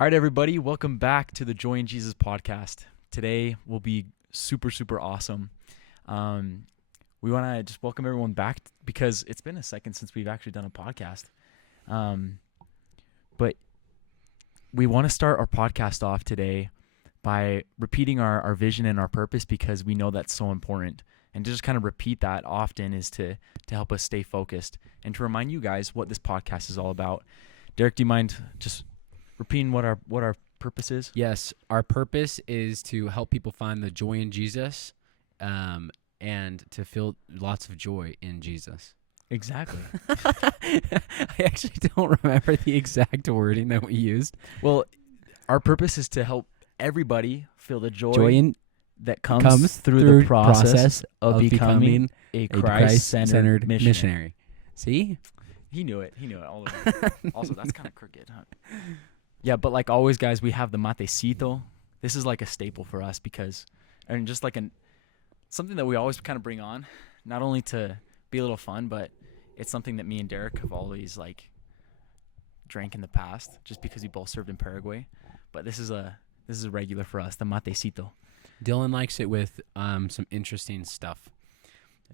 All right, everybody, welcome back to the Joy in Jesus podcast. Today will be super, super awesome. We want to just welcome everyone back because it's been a second since we've actually done a podcast. But we want to start our podcast off today by repeating our vision and our purpose because we know that's so important. And to just kind of repeat that often is to help us stay focused and to remind you guys what this podcast is all about. Derek, do you mind just repeating what our purpose is? Yes, our purpose is to help people find the joy in Jesus, and to feel lots of joy in Jesus. Exactly. I actually don't remember the exact wording that we used. Well, our purpose is to help everybody feel the joy in that comes through the process of becoming a Christ-centered Christ-centered missionary. missionary. See? He knew it. All of it. Also, that's kind of crooked, huh? Yeah, but like always, guys, we have the matecito. This is like a staple for us because, and just like something that we always kind of bring on, not only to be a little fun, but it's something that me and Derek have always like drank in the past, just because we both served in Paraguay. But this is a regular for us, the matecito. Dylan likes it with some interesting stuff.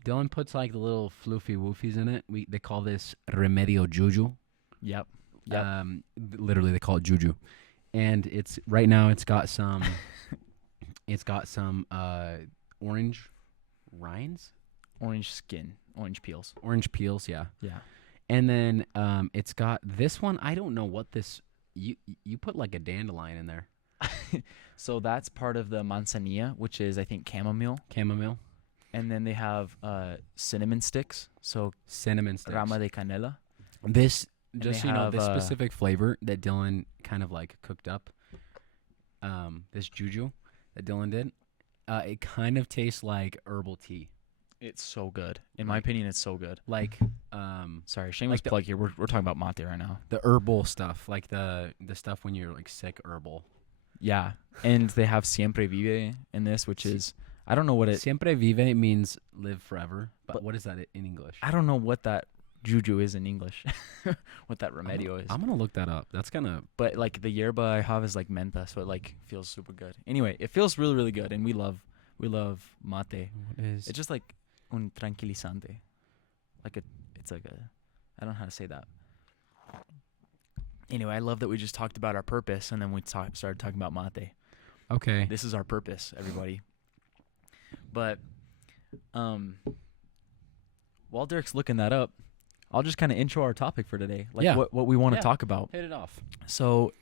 Dylan puts like the little floofy woofies in it. They call this remedio juju. Yep. Literally they call it juju, and it's right now it's got some orange rinds, orange peels. Yeah. Yeah. And then it's got this one. I don't know what this. You put like a dandelion in there. So that's part of the manzanilla, which is I think chamomile. And then they have cinnamon sticks. So rama de canela. This. And just so you know, this specific flavor that Dylan kind of like cooked up, this juju that Dylan did, it kind of tastes like herbal tea. It's so good. In my opinion, it's so good. Like, sorry, shameless plug here. We're talking about mate right now. The herbal stuff, like the stuff when you're like sick, herbal. Yeah, and they have siempre vive in this, which is I don't know what it. Siempre vive means live forever, but what is that in English? I don't know what that juju is in English. What that remedio is. I'm gonna look that up. That's gonna. But like the yerba I have is like menta, so it like feels super good. Anyway, it feels really, really good, and we love mate. What is? It's just like un tranquilizante. It's like a, I don't know how to say that. Anyway, I love that we just talked about our purpose, and then we started talking about mate. Okay. This is our purpose, everybody. But, while Derek's looking that up, I'll just kind of intro our topic for today, what we want to talk about. Hit it off. So,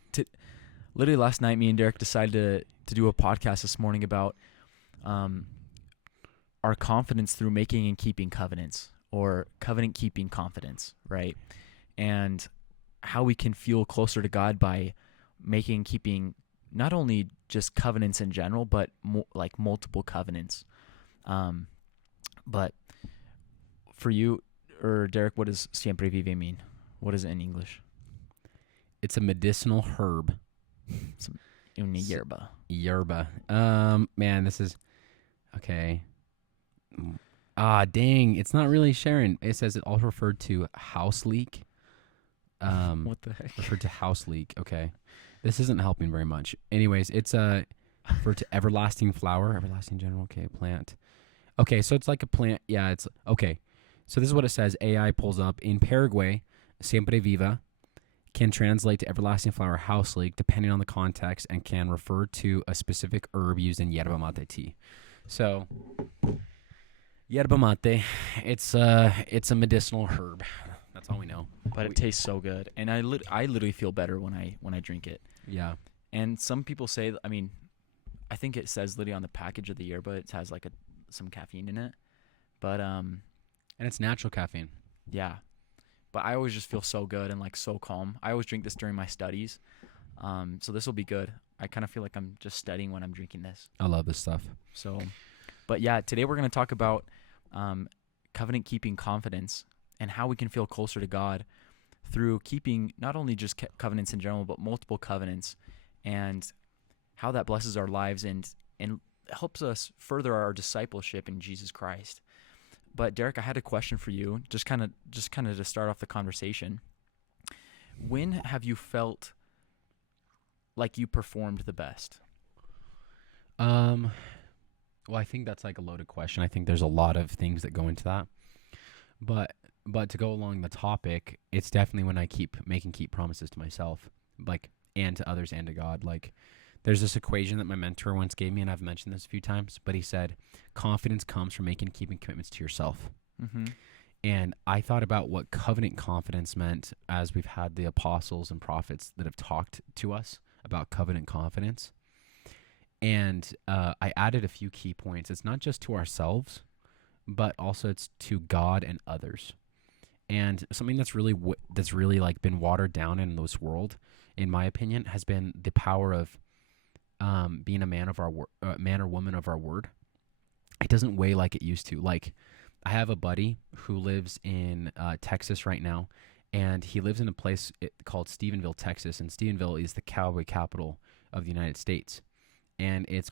literally last night, me and Derek decided to do a podcast this morning about our confidence through making and keeping covenants, or covenant keeping confidence, right? And how we can feel closer to God by making and keeping not only just covenants in general, but like multiple covenants. But for you, or Derek, what does siempre vive mean? What is it in English? It's a medicinal herb. It's una yerba. Yerba. Man, this is okay. Dang, it's not really sharing. It says it also referred to house leek. What the heck? Referred to house leek. Okay, this isn't helping very much. Anyways, it's referred to everlasting flower, everlasting general. Okay, plant. Okay, so it's like a plant. Yeah, it's okay. So this is what it says. AI pulls up in Paraguay. Siempre viva can translate to everlasting flower, house leek, depending on the context, and can refer to a specific herb used in yerba mate tea. So, yerba mate, it's a medicinal herb. That's all we know. But it tastes so good, and I literally feel better when I drink it. Yeah. And some people say, I mean, I think it says literally on the package of the yerba, it has like some caffeine in it, but and it's natural caffeine. Yeah. But I always just feel so good and like so calm. I always drink this during my studies, so this will be good. I kind of feel like I'm just studying when I'm drinking this. I love this stuff. So, but yeah, today we're going to talk about covenant keeping confidence and how we can feel closer to God through keeping not only just covenants in general, but multiple covenants, and how that blesses our lives and helps us further our discipleship in Jesus Christ. But Derek, I had a question for you, just kind of to start off the conversation. When have you felt like you performed the best? Um, well, I think that's like a loaded question. I think there's a lot of things that go into that. But to go along the topic, it's definitely when I keep promises to myself, like, and to others and to God. Like, there's this equation that my mentor once gave me, and I've mentioned this a few times, but he said, confidence comes from keeping commitments to yourself. Mm-hmm. And I thought about what covenant confidence meant as we've had the apostles and prophets that have talked to us about covenant confidence. And I added a few key points. It's not just to ourselves, but also it's to God and others. And something that's really like been watered down in this world, in my opinion, has been the power of being a man or woman of our word. It doesn't weigh like it used to. Like, I have a buddy who lives in Texas right now, and he lives in a place called Stephenville, Texas, and Stephenville is the cowboy capital of the United States. And it's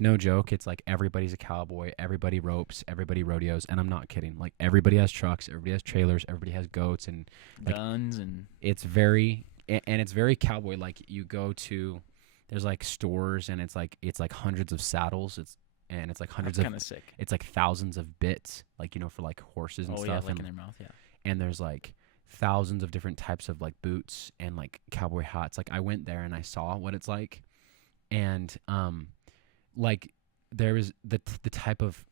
no joke. It's like everybody's a cowboy, everybody ropes, everybody rodeos, and I'm not kidding. Like, everybody has trucks, everybody has trailers, everybody has goats and guns, and it's very cowboy. Like, you go to, there's like stores, and it's like hundreds of saddles. It's like hundreds kind of sick. It's like thousands of bits, like, for like horses and stuff. Yeah, like in their mouth, yeah. And there's like thousands of different types of like boots and like cowboy hats. Like, I went there and I saw what it's like. And like, there is the type of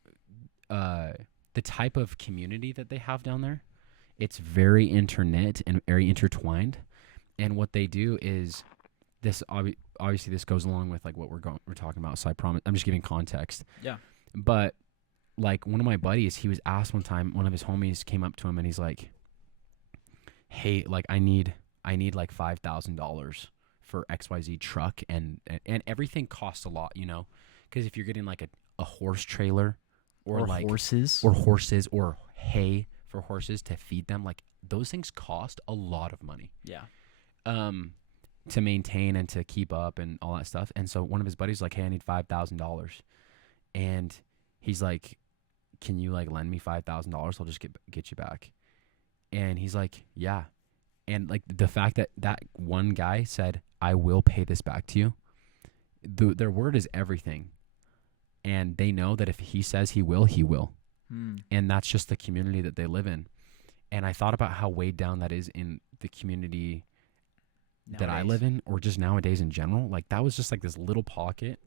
community that they have down there. It's very interknit and very intertwined. And what they do is this. Obviously, this goes along with like what we're talking about. So I promise, I'm just giving context. Yeah. But like, one of my buddies, he was asked one time. One of his homies came up to him and he's like, "Hey, like, I need like $5,000 for XYZ truck, and everything costs a lot, because if you're getting like a horse trailer or like horses or hay for horses to feed them, like, those things cost a lot of money. Yeah. To maintain and to keep up and all that stuff. And so one of his buddies was like, "Hey, I need $5,000. And he's like, "Can you like lend me $5,000? I'll just get you back." And he's like, "Yeah." And like, the fact that one guy said, "I will pay this back to you," their word is everything. And they know that if he says he will, he will. And that's just the community that they live in. And I thought about how weighed down that is in the community that I live in, or just nowadays in general. Like, that was just like this little pocket.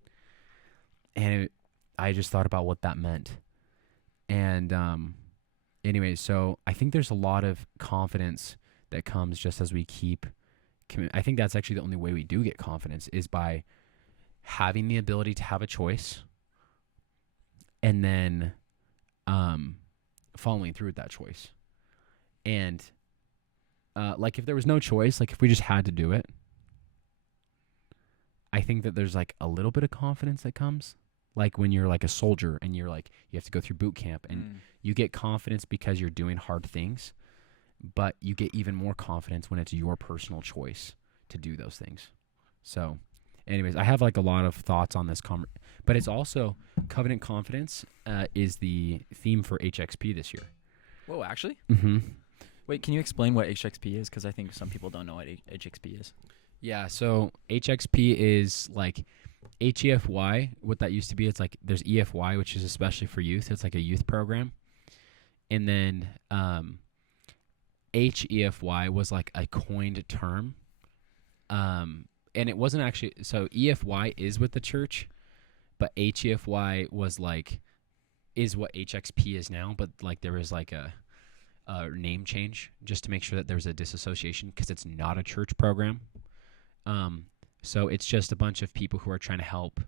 And I just thought about what that meant. And anyway, so I think there's a lot of confidence that comes just as we keep. I think that's actually the only way we do get confidence, is by having the ability to have a choice, and then following through with that choice. And like, if there was no choice, like if we just had to do it, I think that there's like a little bit of confidence that comes. Like when you're like a soldier and you're like, you have to go through boot camp, and you get confidence because you're doing hard things. But you get even more confidence when it's your personal choice to do those things. So anyways, I have like a lot of thoughts on this, but it's also covenant confidence is the theme for HXP this year. Whoa, actually? Mm-hmm. Wait, can you explain what HXP is? Because I think some people don't know what HXP is. Yeah, so HXP is like HEFY. What that used to be, it's like there's EFY, which is especially for youth. It's like a youth program. And then HEFY was like a coined term. And it wasn't actually, so EFY is with the church, but HEFY was like, is what HXP is now, but like there was like a name change just to make sure that there's a disassociation, because it's not a church program. So it's just a bunch of people who are trying to help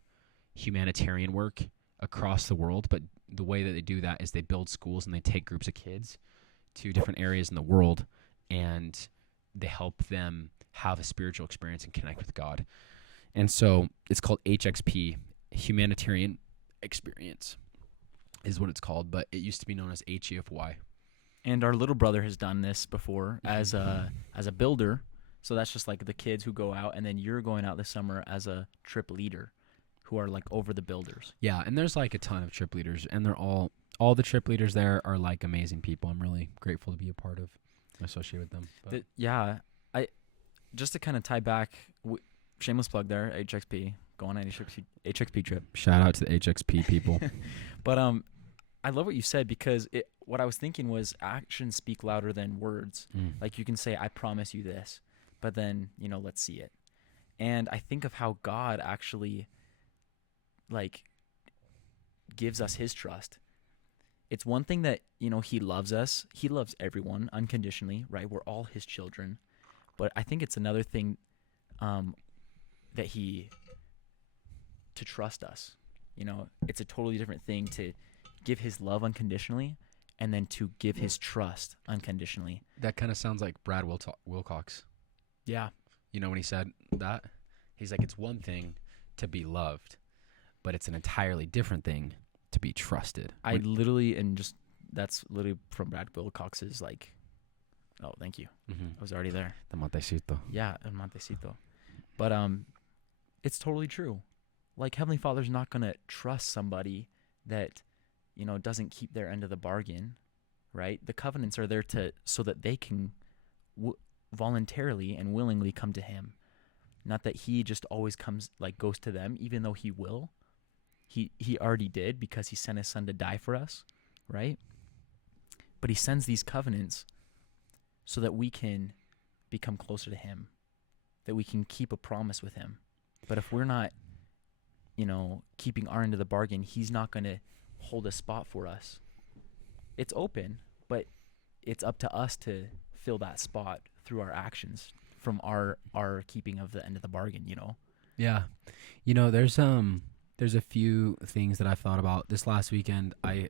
humanitarian work across the world, but the way that they do that is they build schools and they take groups of kids to different areas in the world, and they help them have a spiritual experience and connect with God. And so it's called HXP, Humanitarian Experience is what it's called, but it used to be known as HEFY. And our little brother has done this before as a builder. So that's just like the kids who go out, and then you're going out this summer as a trip leader who are like over the builders. Yeah, and there's like a ton of trip leaders, and they're all the trip leaders there are like amazing people. I'm really grateful to be a part of, associated with them. I just to kind of tie back, shameless plug there, HXP. Go on an HXP trip. Shout out to the HXP people. But I love what you said, because what I was thinking was actions speak louder than words. Like you can say, I promise you this, but then, let's see it. And I think of how God actually like gives us his trust. It's one thing that, he loves us. He loves everyone unconditionally, right? We're all his children. But I think it's another thing that to trust us. It's a totally different thing to give his love unconditionally and then to give his trust unconditionally. That kind of sounds like Brad Wilcox. Yeah. When he said that, he's like, it's one thing to be loved, but it's an entirely different thing to be trusted. That's literally from Brad Wilcox's oh, thank you. I was already there. The Montecito. Yeah, El Montecito. But it's totally true. Like, Heavenly Father's not going to trust somebody that, doesn't keep their end of the bargain, right? The covenants are there so that they can voluntarily and willingly come to him. Not that he just always goes to them, even though he will. He already did, because he sent his son to die for us, right? But he sends these covenants so that we can become closer to him, that we can keep a promise with him. But if we're not, keeping our end of the bargain, he's not going to hold a spot for us. It's open, but it's up to us to fill that spot through our actions from our keeping of the end of the bargain, Yeah. There's a few things that I've thought about. This last weekend, I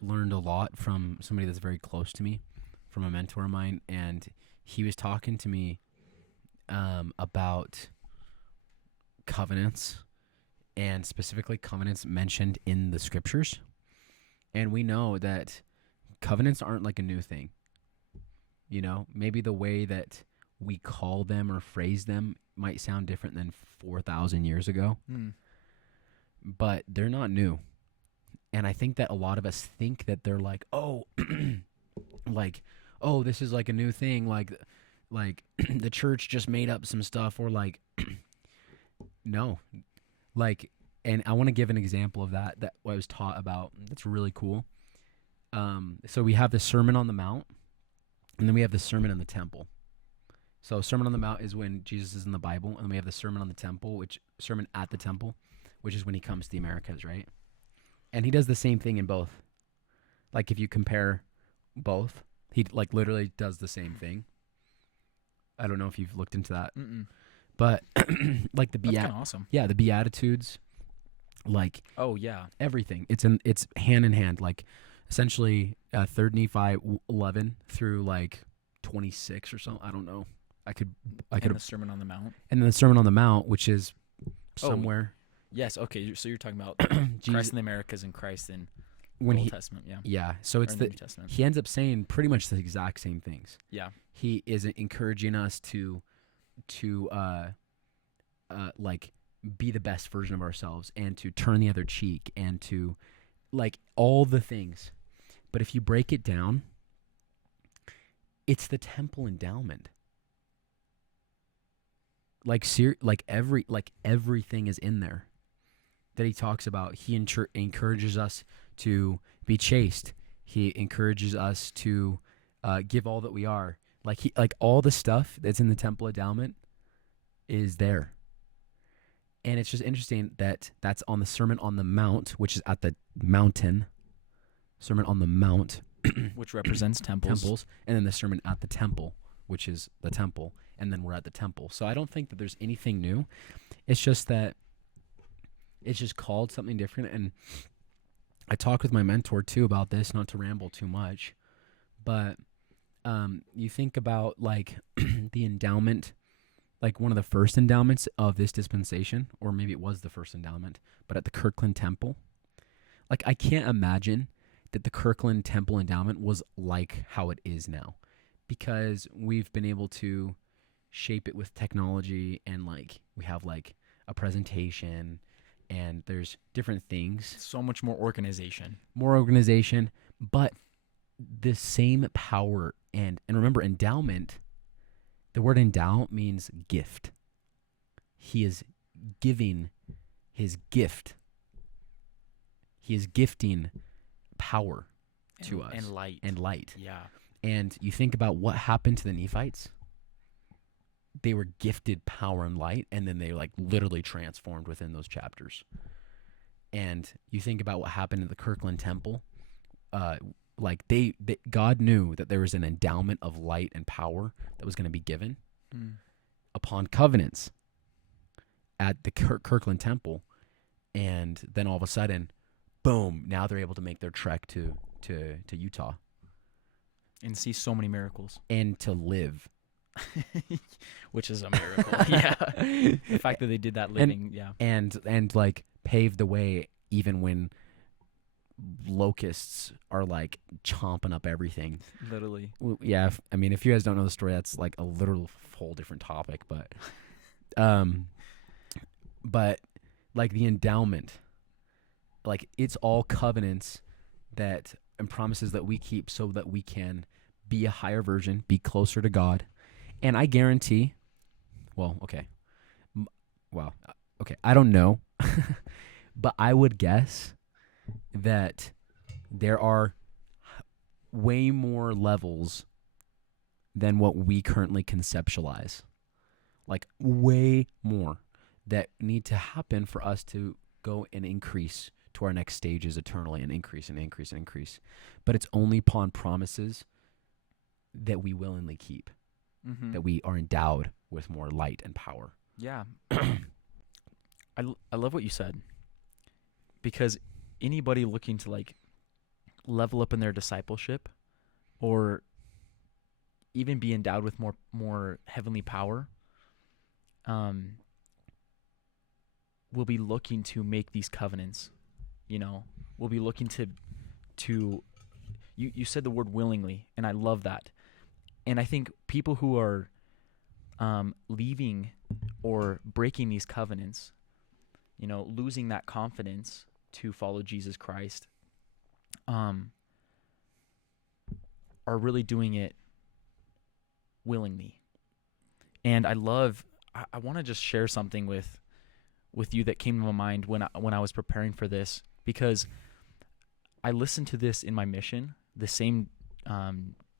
learned a lot from somebody that's very close to me, from a mentor of mine, and he was talking to me about covenants, and specifically covenants mentioned in the scriptures. And we know that covenants aren't like a new thing. Maybe the way that we call them or phrase them might sound different than 4,000 years ago, but they're not new. And I think that a lot of us think that they're like, oh, this is like a new thing. Like the church just made up some stuff, or no. And I want to give an example of that I was taught about. That's really cool. So we have the Sermon on the Mount, and then we have the Sermon on the Temple. So Sermon on the Mount is when Jesus is in the Bible, and then we have the Sermon at the Temple, which is when he comes to the Americas, right? And he does the same thing in both. Like, if you compare both, he literally does the same thing. I don't know if you've looked into that. But that's kind of awesome. Yeah, the Beatitudes, oh yeah, everything. It's hand in hand. Essentially, 3rd Nephi 11 through 26 or something. I don't know. I could. And the Sermon on the Mount. And then the Sermon on the Mount, which is somewhere. Yes. Okay. So you're talking about Christ in the Americas and Christ in the Old Testament. Yeah. Yeah. So it's New Testament. He ends up saying pretty much the exact same things. Yeah. He is encouraging us to be the best version of ourselves, and to turn the other cheek, and to all the things. But if you break it down, it's the temple endowment. Everything is in there that he talks about. He encourages us to be chaste. He encourages us to give all that we are. All the stuff that's in the temple endowment is there. And it's just interesting that that's on the Sermon on the Mount, which is at the mountain. Sermon on the Mount, which represents temples, and then the Sermon at the Temple, which is the temple, and then we're at the temple. So I don't think that there's anything new. It's just that it's just called something different. And I talked with my mentor too about this, not to ramble too much, but you think about the endowment, one of the first endowments of this dispensation, or maybe it was the first endowment, but at the Kirkland Temple. I can't imagine that the Kirkland Temple endowment was like how it is now, because we've been able to shape it with technology, and we have a presentation, and there's different things. So much more organization. But the same power, and remember, endowment, the word endow means gift. he is giving his gift. He is gifting power to us. And light. Yeah. And you think about what happened to the Nephites. They were gifted power and light, and then they like literally transformed within those chapters. And you think about what happened in the Kirkland Temple. Like God knew that there was an endowment of light and power that was going to be given upon covenants at the Kirkland Temple, and then all of a sudden, boom! Now they're able to make their trek to Utah and see so many miracles and to live, which is a miracle. Yeah, the fact that they did that living, and like paved the way even when locusts are like chomping up everything. Literally. Yeah, I mean, if you guys don't know the story, that's like a literal whole different topic, but like the endowment, like it's all covenants that and promises that we keep so that we can be a higher version, be closer to God. And I guarantee, okay, I don't know, but I would guess that there are way more levels than what we currently conceptualize. Like way more that need to happen for us to go and increase to our next stages eternally and increase and increase and increase. But it's only upon promises that we willingly keep, that we are endowed with more light and power. Yeah. I love what you said, because anybody looking to like level up in their discipleship or even be endowed with more heavenly power will be looking to make these covenants. We'll be looking to you said the word willingly, and I love that. And I think people who are leaving or breaking these covenants, losing that confidence to follow Jesus Christ, are really doing it willingly. And I want to just share something with you that came to my mind when I was preparing for this, because I listened to this in my mission, the same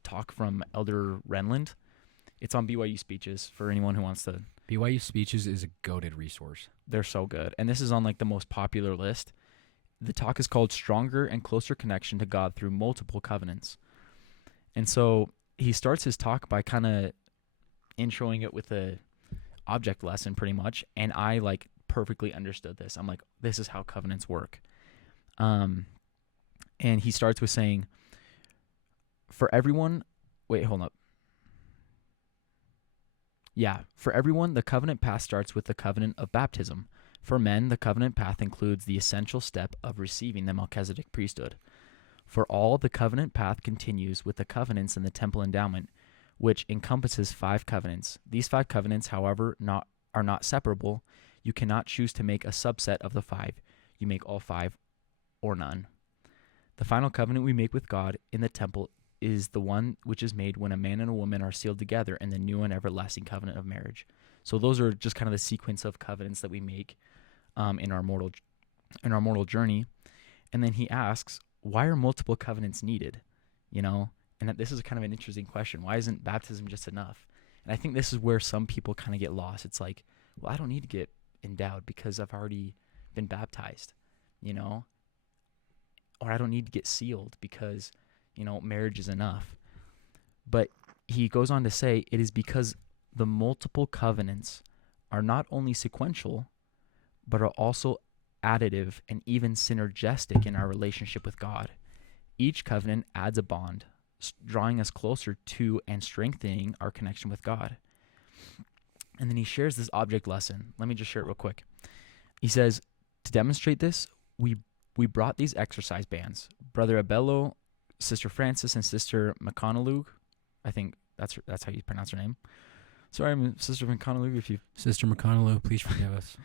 talk from Elder Renland. It's on BYU Speeches for anyone who wants to. BYU Speeches is a goated resource. They're so good. And this is on like the most popular list. The talk is called Stronger and Closer Connection to God Through Multiple Covenants. And so he starts his talk by kind of introing it with a object lesson pretty much. And I like perfectly understood this. I'm like, this is how covenants work. And he starts with saying, for everyone, for everyone, the covenant path starts with the covenant of baptism. For men, the covenant path includes the essential step of receiving the Melchizedek priesthood. For all, the covenant path continues with the covenants in the temple endowment, which encompasses 5 covenants. These 5 covenants, however, are not separable. You cannot choose to make a subset of the 5. You make all 5 or none. The final covenant we make with God in the temple is the one which is made when a man and a woman are sealed together in the new and everlasting covenant of marriage. So those are just kind of the sequence of covenants that we make in our mortal journey. And then he asks, why are multiple covenants needed? And that this is kind of an interesting question. Why isn't baptism just enough? And I think this is where some people kind of get lost. It's like, well, I don't need to get endowed because I've already been baptized, or I don't need to get sealed because, marriage is enough. But he goes on to say it is because the multiple covenants are not only sequential, but are also additive and even synergistic in our relationship with God. Each covenant adds a bond, drawing us closer to and strengthening our connection with God. And then he shares this object lesson. Let me just share it real quick. He says, to demonstrate this, we brought these exercise bands. Brother Abello, Sister Francis, and Sister McConnellug. I think that's how you pronounce her name. Sorry, Sister McConnellug, if you... Sister McConnellug, please forgive us.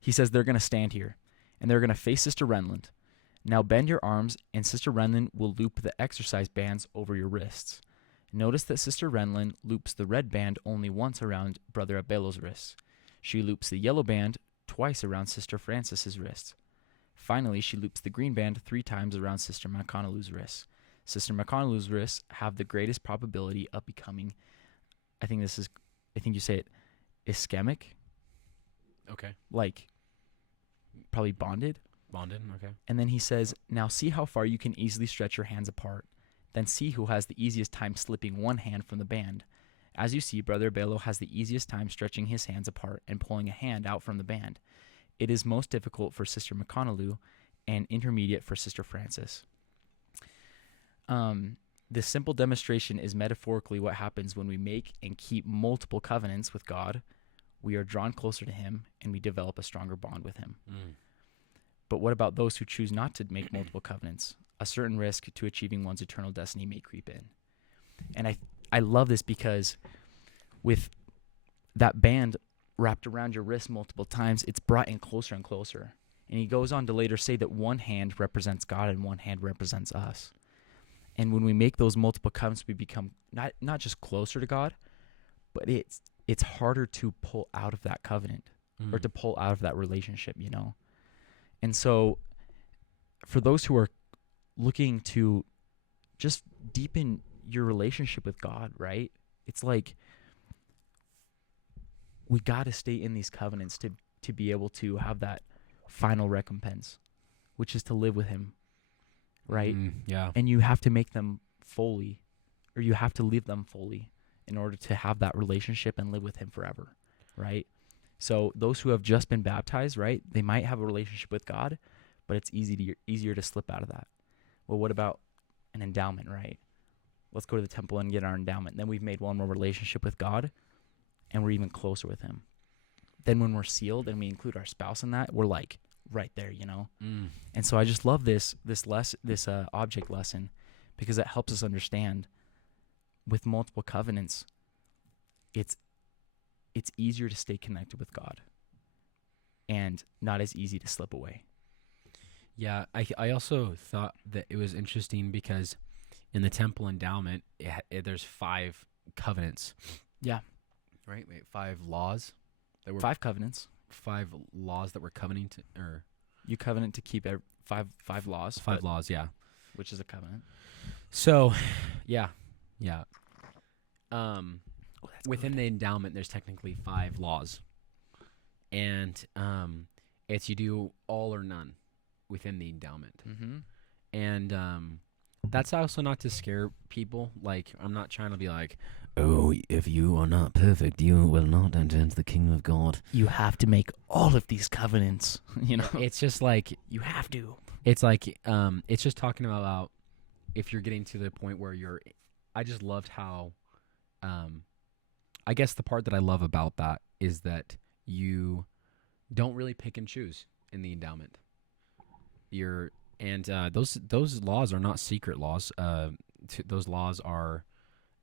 He says they're going to stand here, and they're going to face Sister Renland. Now bend your arms, and Sister Renland will loop the exercise bands over your wrists. Notice that Sister Renland loops the red band only once around Brother Abello's wrists. She loops the yellow band twice around Sister Francis's wrists. Finally, she loops the green band 3 times around Sister Maconalu's wrists. Sister Maconalu's wrists have the greatest probability of becoming, I think you say it, ischemic, Okay. like probably bonded. Bonded. Okay. And then he says, now see how far you can easily stretch your hands apart. Then see who has the easiest time slipping one hand from the band. As you see, Brother Bello has the easiest time stretching his hands apart and pulling a hand out from the band. It is most difficult for Sister Maconalu and intermediate for Sister Francis. This simple demonstration is metaphorically what happens when we make and keep multiple covenants with God. We are drawn closer to Him, and we develop a stronger bond with Him. But what about those who choose not to make multiple covenants? A certain risk to achieving one's eternal destiny may creep in. And I love this because with that band wrapped around your wrist multiple times, it's brought in closer and closer. And he goes on to later say that one hand represents God and one hand represents us. And when we make those multiple covenants, we become not just closer to God, but it's harder to pull out of that covenant or to pull out of that relationship, you know. And so for those who are looking to just deepen your relationship with God, right? It's like we got to stay in these covenants to be able to have that final recompense, which is to live with Him, right? Yeah. And you have to make them fully, or you have to live them fully in order to have that relationship and live with Him forever, right? So those who have just been baptized, right, they might have a relationship with God, but it's easier to slip out of that. Well, what about an endowment, right? Let's go to the temple and get our endowment. Then we've made one more relationship with God, and we're even closer with Him. Then when we're sealed and we include our spouse in that, we're like right there, you know? And so I just love this object lesson because it helps us understand with multiple covenants, it's easier to stay connected with God and not as easy to slip away. Yeah, I also thought that it was interesting because in the temple endowment, there's 5 covenants. Yeah. Right? Wait, 5 laws? That were 5 covenants. 5 laws that were covenanting or You covenant to keep five laws. 5 laws, yeah. Which is a covenant. So, yeah. Within good. the endowment, there's technically 5 laws. And it's you do all or none within the endowment. Mm-hmm. And that's also not to scare people. Like, I'm not trying to be like, oh, if you are not perfect, you will not enter into the kingdom of God. You have to make all of these covenants. You know, It's just like, you have to. it's like, it's just talking about if you're getting to the point where I just loved how, I guess the part that I love about that is that you don't really pick and choose in the endowment. Those laws are not secret laws. Those laws are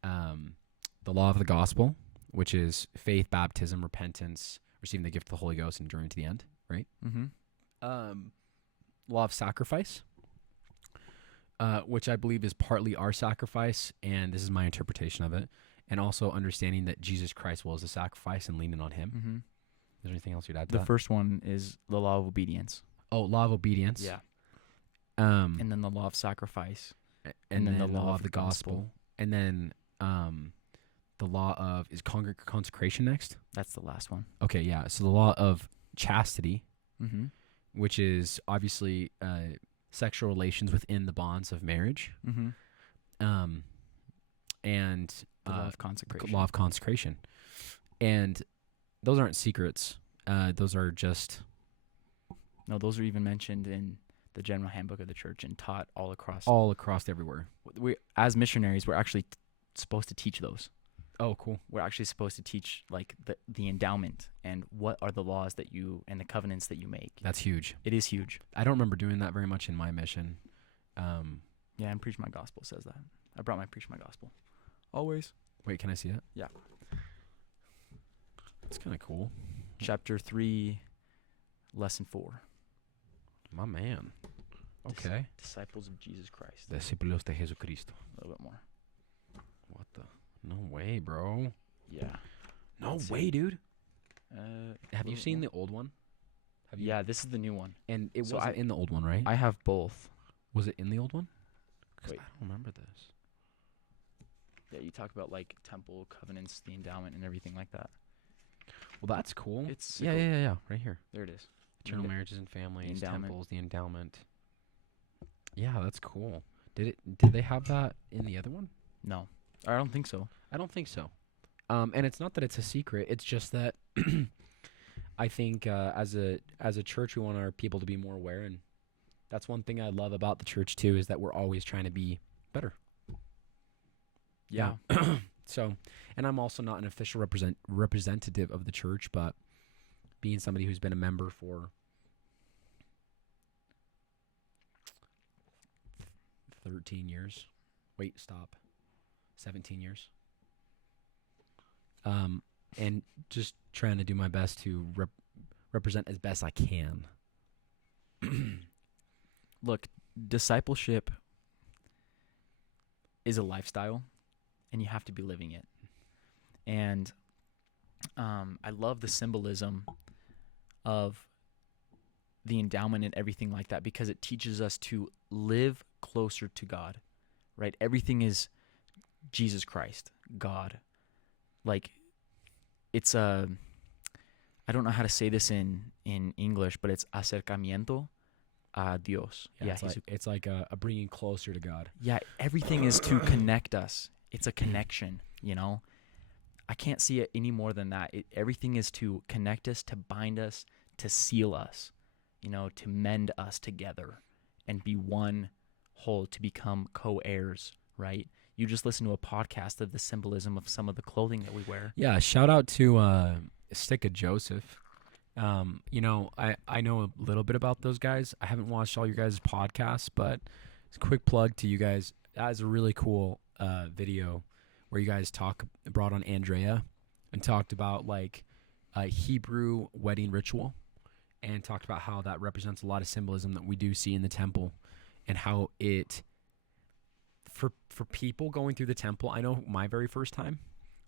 the law of the gospel, which is faith, baptism, repentance, receiving the gift of the Holy Ghost, and enduring to the end, right? Mm-hmm. Law of sacrifice, which I believe is partly our sacrifice, and this is my interpretation of it, and also understanding that Jesus Christ was the sacrifice and leaning on Him. Mm-hmm. Is there anything else you'd add to The that? first one is the law of obedience. Oh, law of obedience. Yeah. And And then the law of sacrifice. and then the law of the gospel. And then the law of is consecration next? That's the last one. Okay, yeah. So the law of chastity, Mm-hmm. which is obviously sexual relations within the bonds of marriage. Mm-hmm. And The law of consecration. law of consecration. And those aren't secrets. Those are just No, those are even mentioned in the General Handbook of the Church and taught all across. all across everywhere. We, as missionaries, we're actually supposed to teach those. Oh, cool. We're actually supposed to teach like the endowment and what are the laws that you and the covenants that you make. That's huge. It is huge. I don't remember doing that very much in my mission. Yeah, and Preach My Gospel says that. I brought my Preach My Gospel. Always. Wait, can I see it? Yeah. It's kind of cool. Chapter 3, Lesson 4. My man. Okay. Disciples of Jesus Christ. Discípulos de Jesucristo. A little bit more. What the? No way, bro. Yeah. No Let's see. way, dude. Have you seen the old one? Have you? Yeah, this is the new one. And it So wasn't in the old one, right? I have both. Was it in the old one? 'Cause Wait. I don't remember this. Yeah, you talk about like temple covenants, the endowment, and everything like that. Well, that's cool. It's yeah. Right here. There it is. Eternal Enda- marriages and families, endowment. temples, the endowment. Yeah, that's cool. Did they have that in the other one? No, I don't think so. I don't think so. And it's not that it's a secret. It's just that I think as a church, we want our people to be more aware, and that's one thing I love about the church too, is that we're always trying to be better. Yeah. So, and I'm also not an official representative of the church, but being somebody who's been a member for 13 years. Wait, stop. 17 years. And just trying to do my best to represent as best I can. Look, discipleship is a lifestyle, and you have to be living it. And I love the symbolism of the endowment and everything like that, because it teaches us to live closer to God, right? Everything is Jesus Christ, God. Like, it's I don't know how to say this in English, but it's acercamiento a Dios. Yeah, it's like a bringing closer to God. Yeah, everything is to connect us. It's a connection, you know? I can't see it any more than that. Everything is to connect us, to bind us, to seal us, you know, to mend us together and be one whole, to become co-heirs, right? You just listen to a podcast of the symbolism of some of the clothing that we wear. Yeah, shout out to Stick of Joseph. You know, I know a little bit about those guys. I haven't watched all your guys' podcasts, but it's a quick plug to you guys. That is a really cool video where you guys brought on Andrea and talked about like a Hebrew wedding ritual, and talked about how that represents a lot of symbolism that we do see in the temple, and how it for people going through the temple. I know my very first time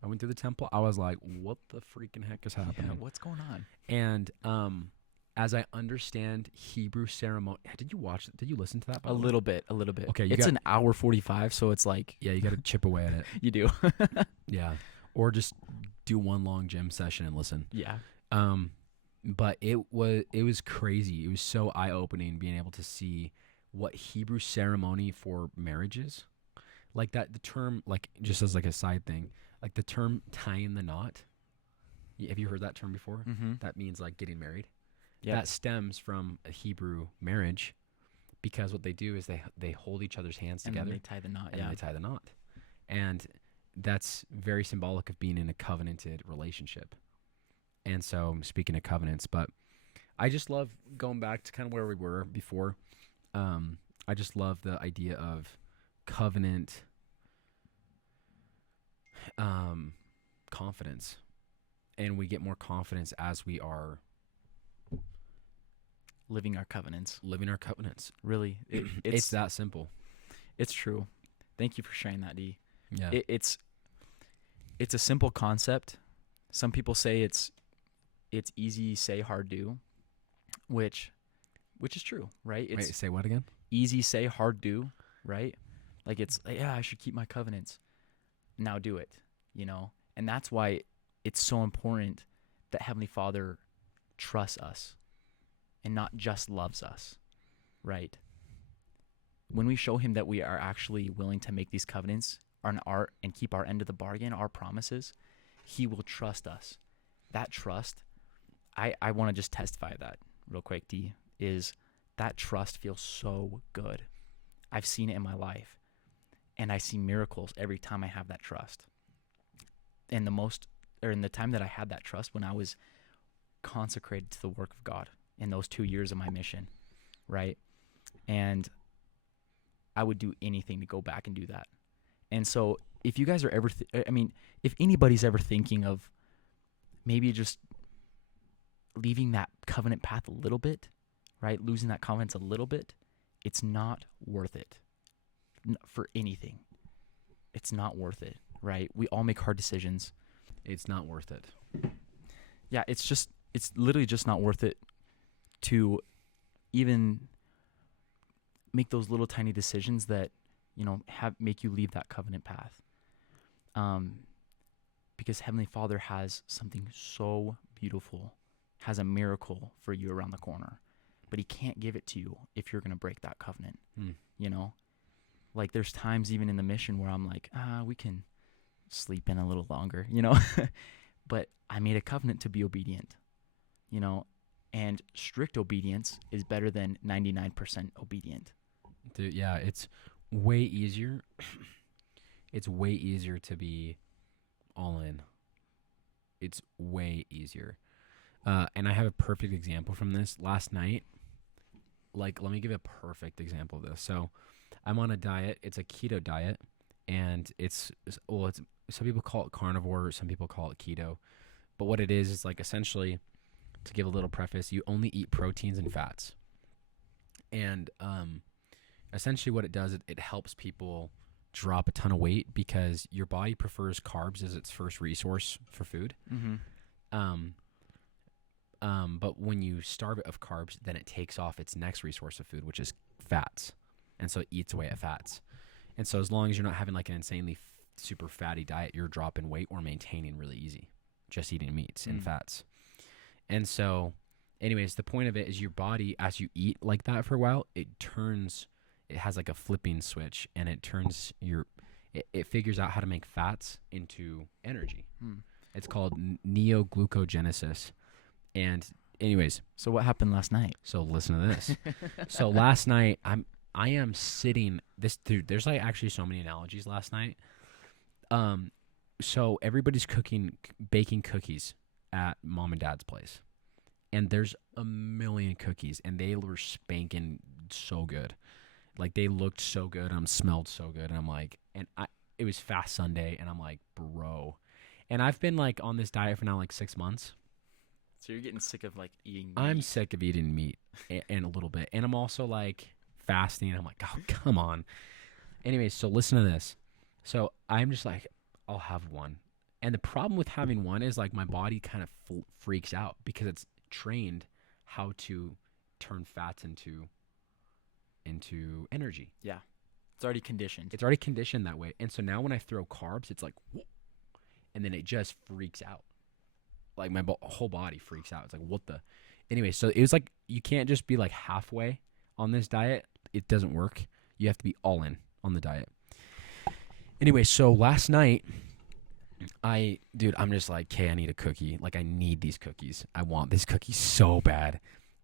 I went through the temple, I was like, what the freaking heck is happening? Yeah, what's going on? And as I understand Hebrew ceremony, did you listen to that? A little bit. Okay, it's an hour 45, so it's like, yeah, you got to chip away at it. You do. Yeah, or just do one long gym session and listen. Yeah. But it was crazy. It was so eye-opening being able to see what Hebrew ceremony for marriage is. Like that, the term, like just as like a side thing, like the term tying the knot. Have you heard that term before? Mm-hmm. That means like getting married. Yeah. That stems from a Hebrew marriage, because what they do is they hold each other's hands And together. then they tie the knot. And Yeah. they tie the knot. And that's very symbolic of being in a covenanted relationship. And so, speaking of covenants, but I just love going back to kind of where we were before. I just love the idea of covenant confidence. And we get more confidence as we are Living our covenants. living our covenants. Really. It's that simple. It's true. Thank you for sharing that, D. Yeah. It's a simple concept. Some people say it's easy say, hard do, which is true, right? It's Wait, say what again? easy say, hard do, right? Like, it's yeah, I should keep my covenants. Now do it, you know? And that's why it's so important that Heavenly Father trusts us and not just loves us, right? When we show him that we are actually willing to make these covenants and keep our end of the bargain, our promises, he will trust us. That trust, I want to just testify that real quick, D, is that trust feels so good. I've seen it in my life, and I see miracles every time I have that trust. And in the time that I had that trust, when I was consecrated to the work of God in those 2 years of my mission, right? And I would do anything to go back and do that. And so if you guys are ever, if anybody's ever thinking of maybe just leaving that covenant path a little bit, right? Losing that confidence a little bit, it's not worth it for anything. It's not worth it, right? We all make hard decisions. It's not worth it. Yeah, it's literally just not worth it to even make those little tiny decisions that, make you leave that covenant path. Because Heavenly Father has something so beautiful, has a miracle for you around the corner, but He can't give it to you if you're going to break that covenant. Like there's times even in the mission where I'm like, we can sleep in a little longer, but I made a covenant to be obedient, and strict obedience is better than 99% obedient. Dude, yeah, it's way easier. It's way easier to be all in. It's way easier. And I have a perfect example from this. Last night, let me give a perfect example of this. So I'm on a diet. It's a keto diet. And it's some people call it carnivore. Some people call it keto. But what it is like essentially, to give a little preface, you only eat proteins and fats. And essentially what it does, it helps people drop a ton of weight because your body prefers carbs as its first resource for food. But when you starve it of carbs, then it takes off its next resource of food, which is fats. And so it eats away at fats. And so as long as you're not having like an insanely super fatty diet, you're dropping weight or maintaining really easy, just eating meats and fats. And so anyways, the point of it is your body, as you eat like that for a while, it has like a flipping switch, and it turns it figures out how to make fats into energy. It's called neoglucogenesis. And anyways, so what happened last night? So listen to this. So last night I am sitting dude, there's like actually so many analogies last night. So everybody's baking cookies at mom and dad's place. And there's a million cookies, and they were spanking so good. Like they looked so good, and smelled so good, and I'm like, it was Fast Sunday, and I'm like, bro. And I've been like on this diet for now like 6 months. So you're getting sick of like eating meat. I'm sick of eating meat and a little bit. And I'm also like fasting. I'm like, oh, come on. Anyways, so listen to this. So I'm just like, I'll have one. And the problem with having one is like my body kind of freaks out because it's trained how to turn fats into energy. Yeah. It's already conditioned. It's already conditioned that way. And so now when I throw carbs, it's like, whoa, and then it just freaks out. Like my whole body freaks out. It's like, what the? Anyway, so it was like, you can't just be like halfway on this diet. It doesn't work. You have to be all in on the diet. Anyway, so last night, I'm just like, okay, I need a cookie. Like, I need these cookies. I want this cookie so bad.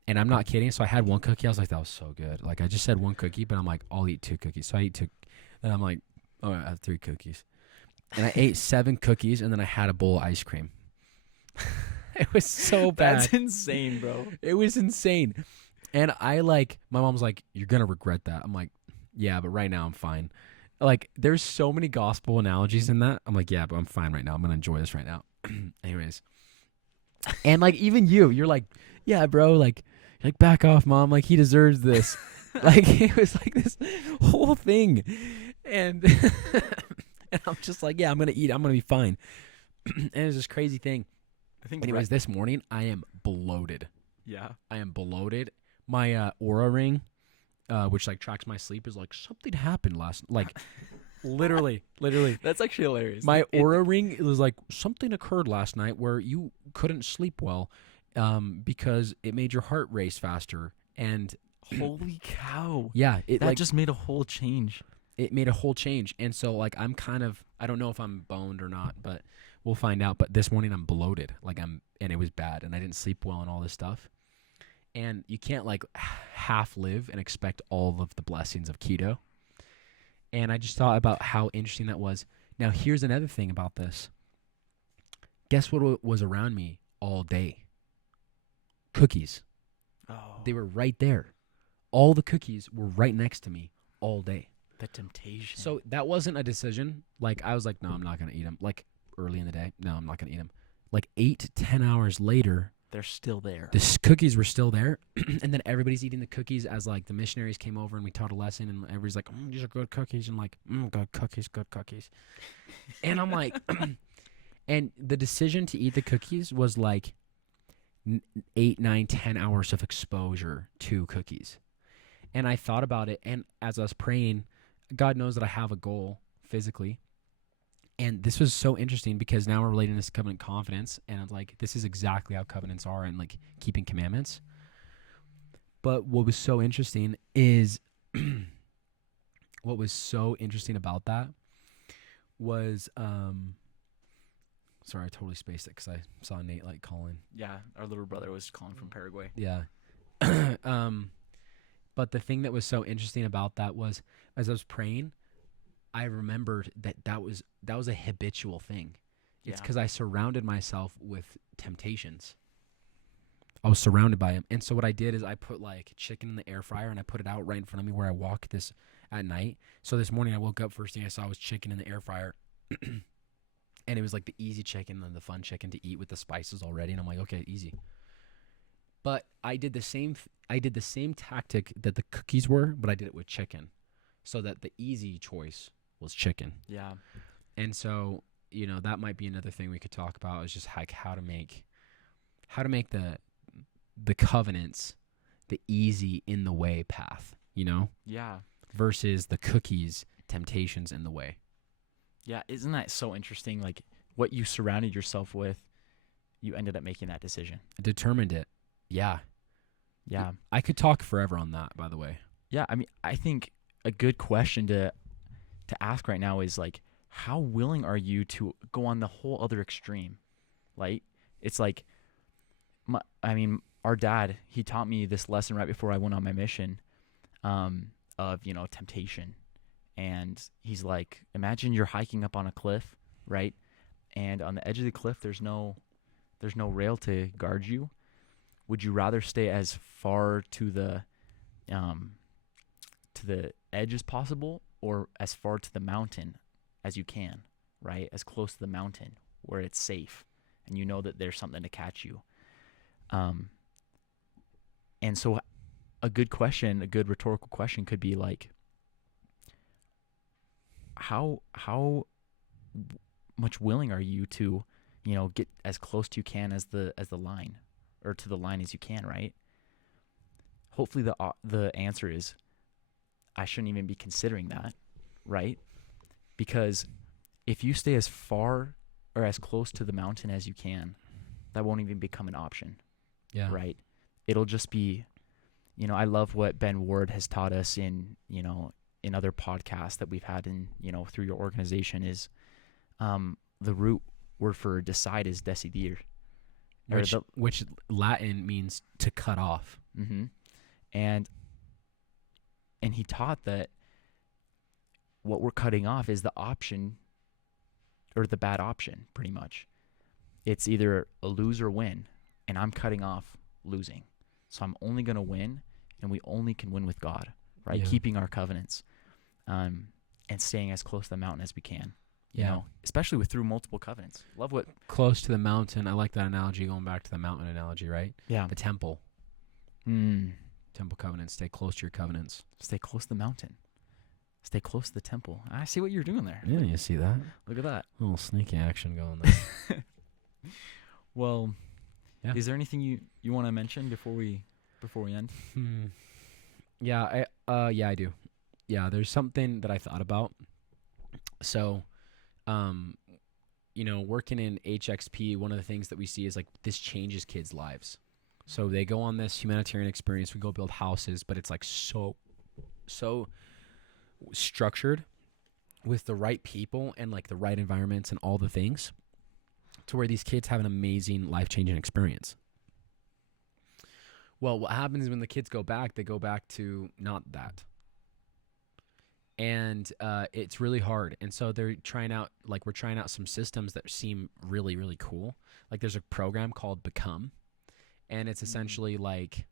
And I'm not kidding. So I had one cookie. I was like, that was so good. Like, I just said one cookie, but I'm like, I'll eat 2 cookies. So I eat 2. And I'm like, all right, I have 3 cookies. And I ate 7 cookies, and then I had a bowl of ice cream. It was so bad. That's insane, bro. It was insane. And my mom's like, you're going to regret that. I'm like, yeah, but right now I'm fine. Like, there's so many gospel analogies in that. I'm like, yeah, but I'm fine right now. I'm going to enjoy this right now. Anyways. And like, even you're like, yeah, bro, like back off, mom. Like, he deserves this. Like, it was like this whole thing. And, and I'm just like, yeah, I'm going to eat. I'm going to be fine. And it was this crazy thing. Anyways, this morning, I am bloated. Yeah. I am bloated. My Oura ring, which like tracks my sleep, is like, something happened like literally. That's actually hilarious. My Oura ring, it was like, something occurred last night where you couldn't sleep well because it made your heart race faster. And holy cow. Yeah. That just made a whole change. It made a whole change. And so like, I'm kind of, I don't know if I'm boned or not, but we'll find out. But this morning I'm bloated. And it was bad. And I didn't sleep well and all this stuff. And you can't like half live and expect all of the blessings of keto. And I just thought about how interesting that was. Now, here's another thing about this. Guess what was around me all day? Cookies. Oh. They were right there. All the cookies were right next to me all day. The temptation. So that wasn't a decision. Like, I was like, no, I'm not going to eat them. Like, early in the day, no, I'm not going to eat them. Like, 8 to 10 hours later, they're still there. The cookies were still there. And then everybody's eating the cookies as, like, the missionaries came over and we taught a lesson. And everybody's like, these are good cookies. And, like, good cookies. And I'm like, and the decision to eat the cookies was, like, 8, 9, 10 hours of exposure to cookies. And I thought about it, and as I was praying, God knows that I have a goal physically. And this was so interesting because now we're relating this to covenant confidence, and I'm like, this is exactly how covenants are and like keeping commandments. But what was so interesting is what was so interesting about that was sorry, I totally spaced it because I saw Nate like calling. Yeah, our little brother was calling from Paraguay. Yeah. But the thing that was so interesting about that was, as I was praying, I remembered that was a habitual thing. It's because I surrounded myself with temptations. I was surrounded by them. And so what I did is I put like chicken in the air fryer and I put it out right in front of me where I walk this at night. So this morning I woke up, first thing I saw was chicken in the air fryer. And it was like the easy chicken and the fun chicken to eat with the spices already. And I'm like, okay, easy. But I did the same tactic that the cookies were, but I did it with chicken. So that the easy choice was chicken. Yeah. And so, that might be another thing we could talk about, is just like how to make the covenants the easy in the way path, Yeah. versus the cookies temptations in the way. Yeah, isn't that so interesting? Like, what you surrounded yourself with, you ended up making that decision. Determined it. Yeah. Yeah. I could talk forever on that, by the way. Yeah, I mean, I think a good question to ask right now is like, how willing are you to go on the whole other extreme? Like, it's like, our dad, he taught me this lesson right before I went on my mission, of, temptation. And he's like, imagine you're hiking up on a cliff, right? And on the edge of the cliff, there's no rail to guard you. Would you rather stay as far to the edge as possible, or as far to the mountain as you can, right? As close to the mountain where it's safe and you know that there's something to catch you. And so a good rhetorical question could be like, how much willing are you to, get as close to you can as the line, or to the line as you can, right? Hopefully the answer is, I shouldn't even be considering that, right? Because if you stay as far or as close to the mountain as you can, that won't even become an option. Yeah. Right? It'll just be, I love what Ben Ward has taught us in other podcasts that we've had in, through your organization, is the root word for decide is decidir. Which Latin means to cut off. Mm-hmm. And he taught that what we're cutting off is the option, or the bad option, pretty much. It's either a lose or win, and I'm cutting off losing. So I'm only going to win, and we only can win with God, right? Yeah. Keeping our covenants, and staying as close to the mountain as we can, you know, especially through multiple covenants. Love what... Close to the mountain. I like that analogy, going back to the mountain analogy, right? Yeah. The temple. Temple covenants. Stay close to your covenants. Stay close to the mountain. Stay close to the temple. I see what you're doing there. Yeah, you see that? Look at that. A little sneaky action going there. Well, yeah. Is there anything you want to mention before we end? Yeah, I do. Yeah, there's something that I thought about. So, working in HXP, one of the things that we see is like this changes kids' lives. So they go on this humanitarian experience. We go build houses, but it's like so structured with the right people and like the right environments and all the things, to where these kids have an amazing life-changing experience. Well, what happens is when the kids go back, they go back to not that. And it's really hard. And so we're trying out some systems that seem really, really cool. Like there's a program called Become. And it's essentially like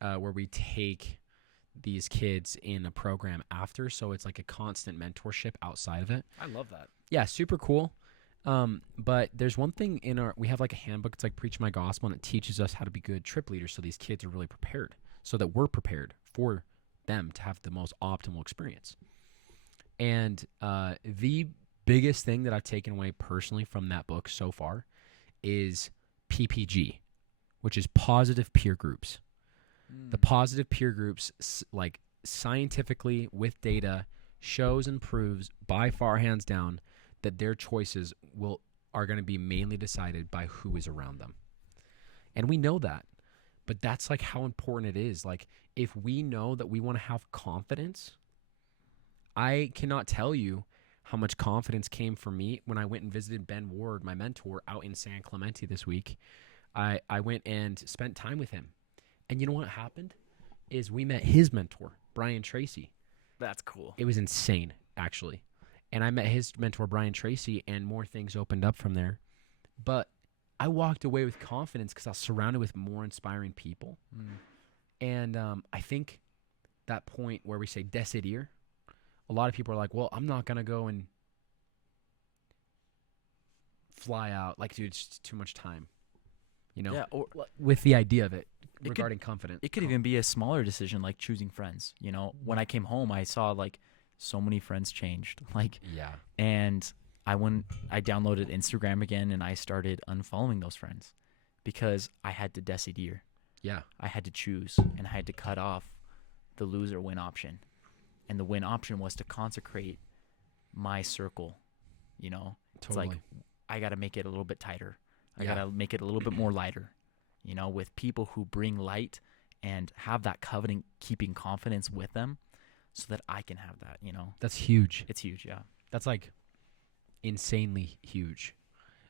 where we take these kids in a program after. So it's like a constant mentorship outside of it. I love that. Yeah, super cool. But there's one thing we have like a handbook. It's like Preach My Gospel, and it teaches us how to be good trip leaders. So these kids are really prepared, so that we're prepared for them to have the most optimal experience. And the biggest thing that I've taken away personally from that book so far is PPG, which is positive peer groups. Mm. The positive peer groups, like scientifically with data, shows and proves by far hands down that their choices are going to be mainly decided by who is around them. And we know that. But that's like how important it is. Like if we know that we want to have confidence, I cannot tell you how much confidence came from me when I went and visited Ben Ward, my mentor, out in San Clemente this week. I went and spent time with him. And you know what happened? Is we met his mentor, Brian Tracy. That's cool. It was insane, actually. And I met his mentor, Brian Tracy, and more things opened up from there. But I walked away with confidence because I was surrounded with more inspiring people. And I think that point where we say decidir, a lot of people are like, well, I'm not going to go and fly out. Like, dude, it's just too much time. You know, Yeah, or with the idea of it It regarding confidence. it could even be a smaller decision like choosing friends. You know, when I came home, I saw like so many friends changed. Like, Yeah. and I downloaded Instagram again and I started unfollowing those friends because I had to decidir. Yeah. I had to choose and I had to cut off the lose or win option. And the win option was to consecrate my circle. You know, Totally. it's like I got to make it a little bit tighter. I Yeah. got to make it a little bit more lighter, you know, with people who bring light and have that covenant keeping confidence with them so that I can have that, you know. That's huge. It's huge, yeah. That's like insanely huge.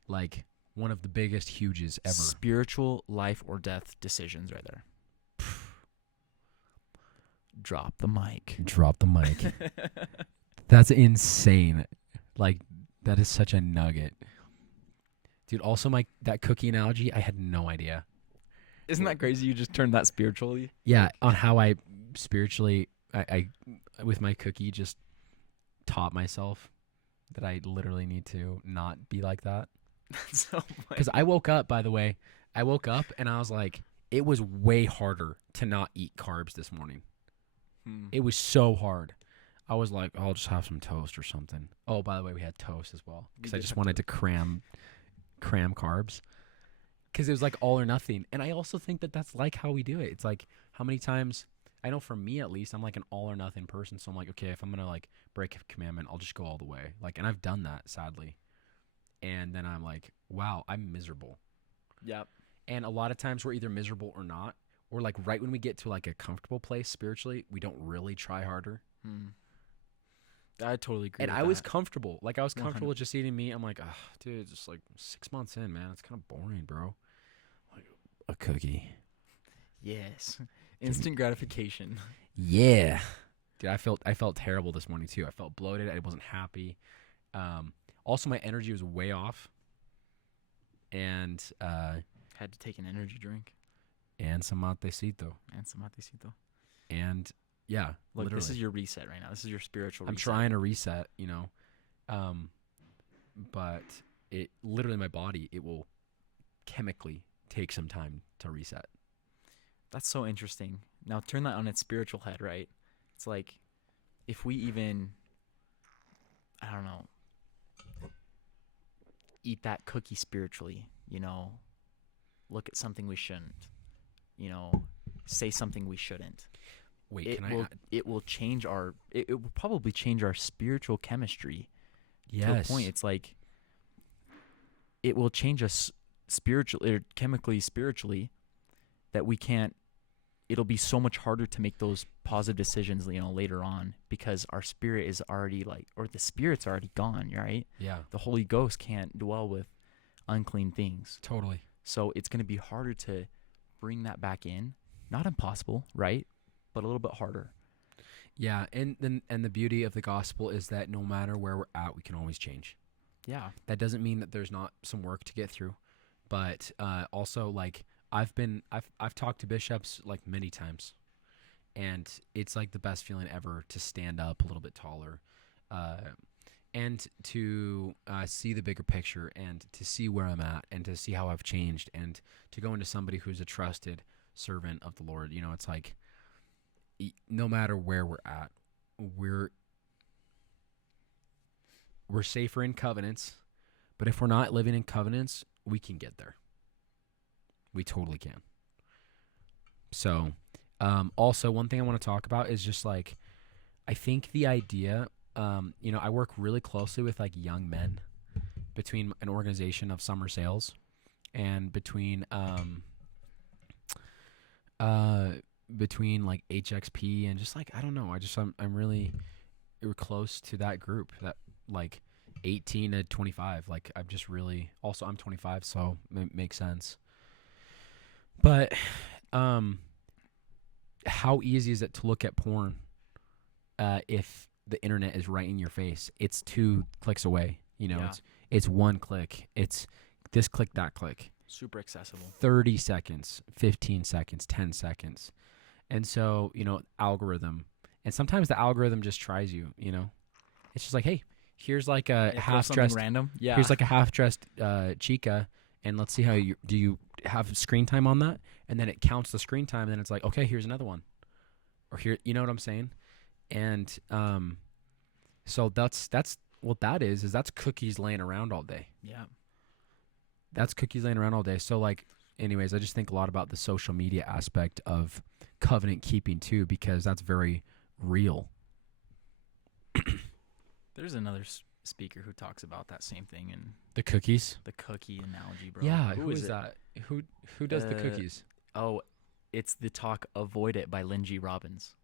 Like one of the biggest huges ever. Spiritual life or death decisions right there. Drop the mic. Drop the mic. That's insane. Like that is such a nugget. Dude, also that cookie analogy, I had no idea. Isn't that crazy? You just turned that spiritually. Yeah, on how I spiritually I with my cookie just taught myself that I literally need to not be like that. That's so funny. Because I woke up, by the way, and I was like, it was way harder to not eat carbs this morning. It was so hard. I was like, I'll just have some toast or something. Oh, by the way, we had toast as well because I just wanted to cram carbs because it was like all or nothing. And I also think that that's like how we do it. It's like how many times, I know for me at least, I'm like an all or nothing person. So I'm like, okay, if I'm going to like break a commandment, I'll just go all the way. Like, and I've done that sadly. And then I'm like, wow, I'm miserable. Yep. And a lot of times we're either miserable or not, or like right when we get to like a comfortable place spiritually, we don't really try harder. I totally agree. And with I was that. comfortable. Like I was 100. comfortable with just eating meat. I'm like, dude, it's just like 6 months in, man. It's kind of boring, bro. Like a cookie. Yes. Instant gratification. Yeah. Dude, I felt terrible this morning too. I felt bloated. I wasn't happy. Also my energy was way off. And Had to take an energy drink and some matecito. and some matecito. And yeah, Look, literally. this is your reset right now. This is your spiritual I'm reset. trying to reset, you know. But it literally my body, it will chemically take some time to reset. That's so interesting. Now turn that on its spiritual head, right? It's like if we even, I don't know, eat that cookie spiritually, you know, look at something we shouldn't, you know, say something we shouldn't. Wait, It can I will add? it will change it will probably change our spiritual chemistry Yes. to a point. It's like it will change us spiritually or chemically spiritually that we can't. It'll be so much harder to make those positive decisions, you know, later on because our spirit is already the spirit's already gone, right? Yeah, The Holy Ghost can't dwell with unclean things. totally. So it's going to be harder to bring that back in. Not impossible, right? But a little bit harder. Yeah, and the beauty of the gospel is that no matter where we're at, we can always change. Yeah. That doesn't mean that there's not some work to get through, but also like I've talked to bishops like many times, and it's like the best feeling ever to stand up a little bit taller, and to see the bigger picture and to see where I'm at and to see how I've changed and to go into somebody who's a trusted servant of the Lord. You know, it's like no matter where we're at, we're safer in covenants, but if we're not living in covenants, we can get there. We totally can. So, also one thing I want to talk about is just like, I think the idea, I work really closely with like young men between an organization of Summer Sales and between like HXP and just like, I don't know. I'm really close to that group that like 18 to 25. Like I'm just really, also I'm 25, so it makes sense. But how easy is it to look at porn if the internet is right in your face? It's 2 clicks away. Yeah. It's 1 click. It's this click, that click. Super accessible. 30 seconds, 15 seconds, 10 seconds. And so, algorithm. And sometimes the algorithm just tries you, It's just like, hey, here's like a half-dressed random. Yeah. Here's like a half-dressed chica, and let's see how do you have screen time on that? And then it counts the screen time, and then it's like, okay, here's another one. Or here, you know what I'm saying? And so that's what that is that's cookies laying around all day. Yeah. That's cookies laying around all day. So like, anyways, I just think a lot about the social media aspect of covenant keeping too, because that's very real. There's another speaker who talks about that same thing and The cookies. the cookie analogy, bro. Yeah. Who Who is it? that? Who does the cookies? Oh, it's the talk "Avoid It" by Lynn G. Robbins.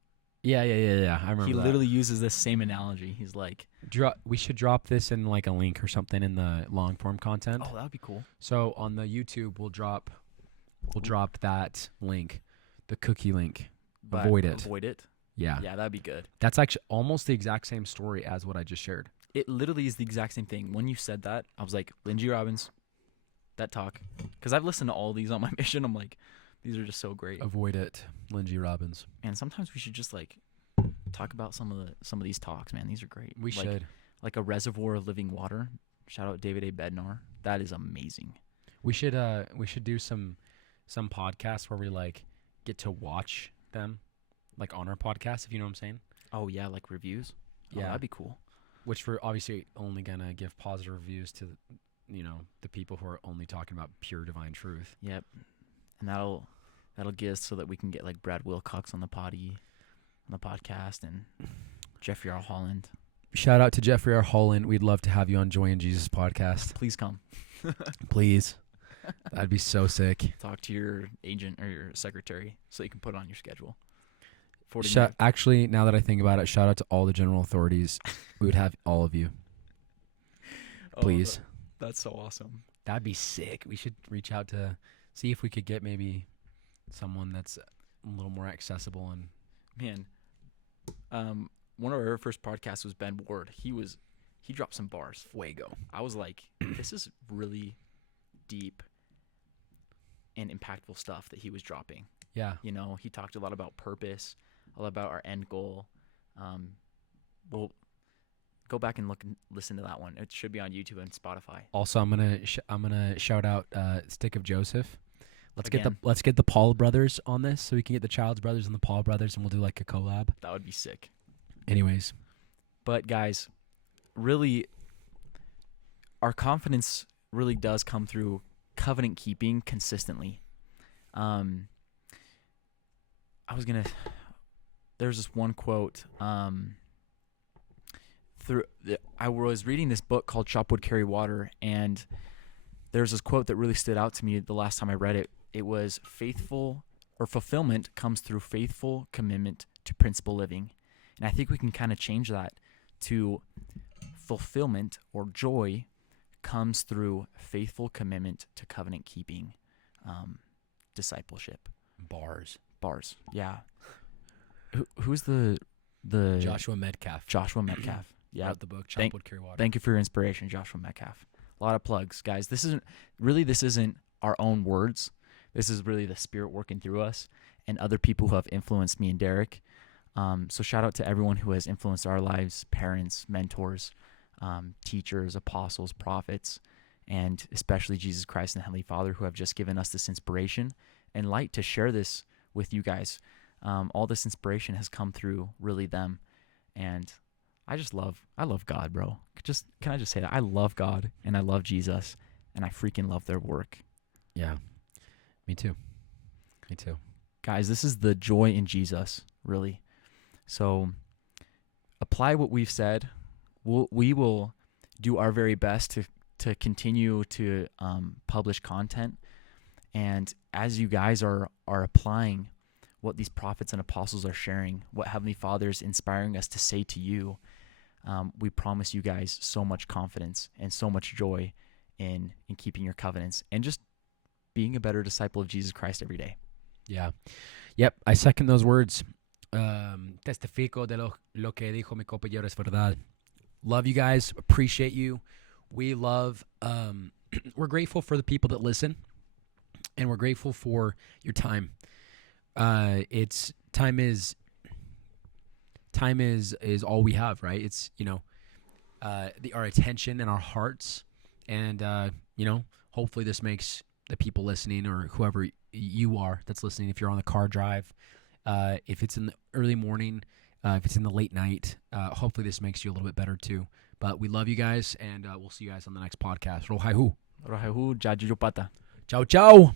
Yeah. I remember. He that. literally uses this same analogy. He's like, We should drop this in like a link or something in the long form content. "Oh, that would be cool." So on the YouTube, we'll drop that link, the cookie link. But Avoid it. Avoid it. Yeah. Yeah, that'd be good. That's actually almost the exact same story as what I just shared. It literally is the exact same thing. When you said that, I was like, Lynn G. Robbins, that talk. Because I've listened to all these on my mission. I'm like, these are just so great. Avoid it, Lynn G. Robbins. And sometimes we should just like talk about some of these talks, man. These are great. We should. Like a reservoir of living water. Shout out David A. Bednar. That is amazing. We should do some podcasts where we like get to watch them, like on our podcast, if you know what I'm saying. Oh yeah, like reviews. Oh, Yeah. that'd be cool. Which we're obviously only gonna give positive reviews to, the people who are only talking about pure divine truth. Yep. And that'll get us so that we can get like Brad Wilcox on the podcast and Jeffrey R. Holland. Shout out to Jeffrey R. Holland. We'd love to have you on Joy in Jesus podcast. Please come. Please. That'd be so sick. Talk to your agent or your secretary so you can put it on your schedule. 40 minutes. Actually, now that I think about it, shout out to all the general authorities. We would have all of you. Please. That's so awesome. That'd be sick. We should reach out to see if we could get maybe someone that's a little more accessible. And Man, one of our first podcasts was Ben Ward. He dropped some bars. fuego. I was like, this is really deep and impactful stuff that he was dropping. Yeah. He talked a lot about purpose, a lot about our end goal. We'll go back and listen to that one. It should be on YouTube and Spotify. Also, I'm gonna shout out Stick of Joseph. Let's Again. get the Paul brothers on this, so we can get the Childs brothers and the Paul brothers, and we'll do like a collab. That would be sick. Anyways, But guys, really, our confidence really does come through covenant keeping consistently. There's this one quote. I was reading this book called Chop Wood, Carry Water, and there's this quote that really stood out to me the last time I read it. It was fulfillment comes through faithful commitment to principle living. And I think we can kind of change that to fulfillment or joy comes through faithful commitment to covenant keeping, discipleship. bars. Yeah. Who's the Joshua Metcalf. Joshua Metcalf. Yeah. Wrote the book Chop Wood, Carry Water. Thank you for your inspiration, Joshua Metcalf. A lot of plugs, guys. This isn't our own words. This is really the Spirit working through us and other people who have influenced me and Derek. So shout out to everyone who has influenced our lives, parents, mentors, teachers, apostles, prophets, and especially Jesus Christ and Heavenly Father, who have just given us this inspiration and light to share this with you guys. All this inspiration has come through really them. And I love God, bro. Can I just say that? I love God and I love Jesus and I freaking love their work. Yeah. Me too. Me too. Guys, this is the joy in Jesus, really. So apply what we've said. We will do our very best to continue to publish content. And as you guys are applying what these prophets and apostles are sharing, what Heavenly Father is inspiring us to say to you, we promise you guys so much confidence and so much joy in keeping your covenants and just being a better disciple of Jesus Christ every day. Yeah. Yep. I second those words. Testifico de lo que dijo mi compañero es verdad. Love you guys. Appreciate you. We love, we're grateful for the people that listen, and we're grateful for your time. Time is all we have, right? It's, our attention and our hearts. And, hopefully this makes the people listening, or whoever you are that's listening, if you're on the car drive, if it's in the early morning, if it's in the late night, hopefully this makes you a little bit better too. But we love you guys, and we'll see you guys on the next podcast. Rohaihu. Rohaihu, Jajujupata. Ciao, ciao.